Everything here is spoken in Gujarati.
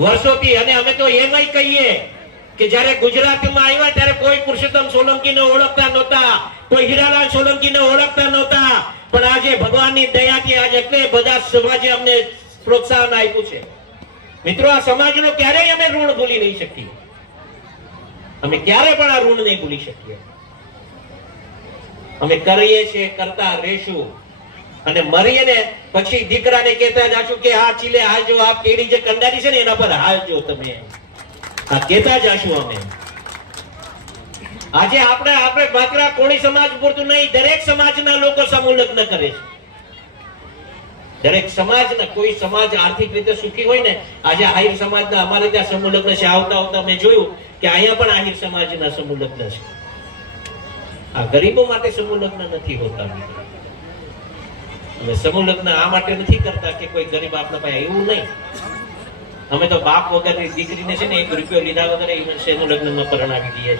વર્ષોથી અને અમે તો એમય કહીએ કે જ્યારે ગુજરાતમાં આવ્યા ત્યારે કોઈ પુરુષોત્તમ સોલંકીને ઓળખતા નહોતા, કોઈ હીરાલાલ સોલંકીને ઓળખતા નહોતા. પણ આજે ભગવાનની દયાથી આજે બધા સમાજે અમને પ્રોત્સાહન આપ્યું છે. મિત્રો, આ સમાજનો ક્યારેય અમે ઋણ ભૂલી નહીં શકીએ. અમે ક્યારે પણ આ ઋણ નહીં ભૂલી શકીએ. અમે કરીએ છીએ, કરતા રહેશું. અને મરીએ પછી દીકરાને કહેતા જાશું કે આ ચીલે હાલજો આ કેડી જે કંડારી છે ને એના પર હાલજો તમે. આ કહેતા જાશું અમે. આજે આપણે આપણે બાકરા કોળી સમાજ પૂરતું નહીં, દરેક સમાજના લોકો સમૂહ લગ્ન કરે છે. દરેક સમાજના, કોઈ સમાજ આર્થિક રીતે સુખી હોય ને, આજે આહિર સમાજના અમારે ત્યાં સમૂહ લગ્ન છે. આવતા આવતા મેં જોયું કે અહીંયા પણ આહિર સમાજના સમૂહ લગ્ન છે. આ ગરીબો માટે સમૂહ લગ્ન નથી હોતા, મિત્રો. અમે સમૂહ લગ્ન આ માટે નથી કરતા કે કોઈ ગરીબ આપણા પાસે એવું નહીં. અમે તો બાપ વગરની દીકરીને છે ને એક રૂપિયો લીધા વગર એ સમૂહ લગ્નમાં પરણાવી દઈએ છીએ.